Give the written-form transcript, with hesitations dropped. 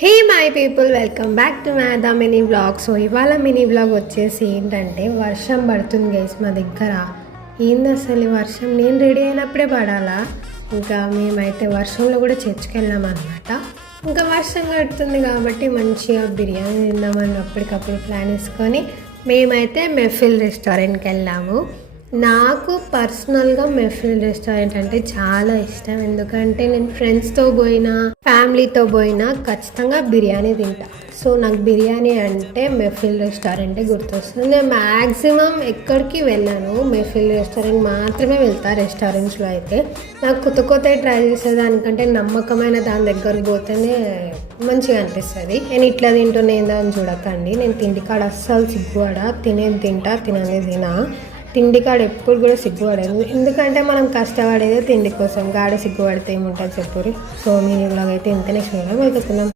Hey my people, welcome back to my the mini vlog. So ఇవాళ mini vlog వచ్చేసి ఏంటంటే వర్షం పడుతుంది గైస్ మా దగ్గర. ఏంది అసలు ఈ వర్షం? నేను రెడీ అయినప్పుడే పడాలా? ఇంకా మేమైతే వర్షంలో కూడా చర్చికి వెళ్ళామన్నమాట. ఇంకా వర్షం పడుతుంది కాబట్టి మంచిగా బిర్యానీ తిందామని అప్పటికప్పుడు ప్లాన్ వేసుకొని మేమైతే మెఫిల్ రెస్టారెంట్కి వెళ్ళాము. నాకు పర్సనల్గా మెఫిల్ రెస్టారెంట్ అంటే చాలా ఇష్టం. ఎందుకంటే నేను ఫ్రెండ్స్తో పోయినా ఫ్యామిలీతో పోయినా ఖచ్చితంగా బిర్యానీ తింటా. సో నాకు బిర్యానీ అంటే మెఫిల్ రెస్టారెంటే గుర్తొస్తుంది. నేను మ్యాక్సిమం ఎక్కడికి వెళ్ళాను, మెఫిల్ రెస్టారెంట్ మాత్రమే వెళ్తా. రెస్టారెంట్స్లో అయితే నాకు కొత్త కొత్త ట్రై చేసేదానికంటే నమ్మకమైన దాని దగ్గరకు పోతేనే మంచిగా అనిపిస్తుంది. నేను ఇట్లా తింటున్నాయిందా అని చూడకండి. నేను తిండికాడ అస్సలు సిగ్గుపడ, తినేది తింటా, తిననేది తినా. తిండికాడ ఎప్పుడు కూడా సిగ్గుపడేది, ఎందుకంటే మనం కష్టపడేదే తిండి కోసం. గాడ సిగ్గుపడితే ఏముంటుంది చెప్పుర్రి. సో మీ ఇలాగైతే ఇంతనే చూడాలి వెళ్తున్నాం.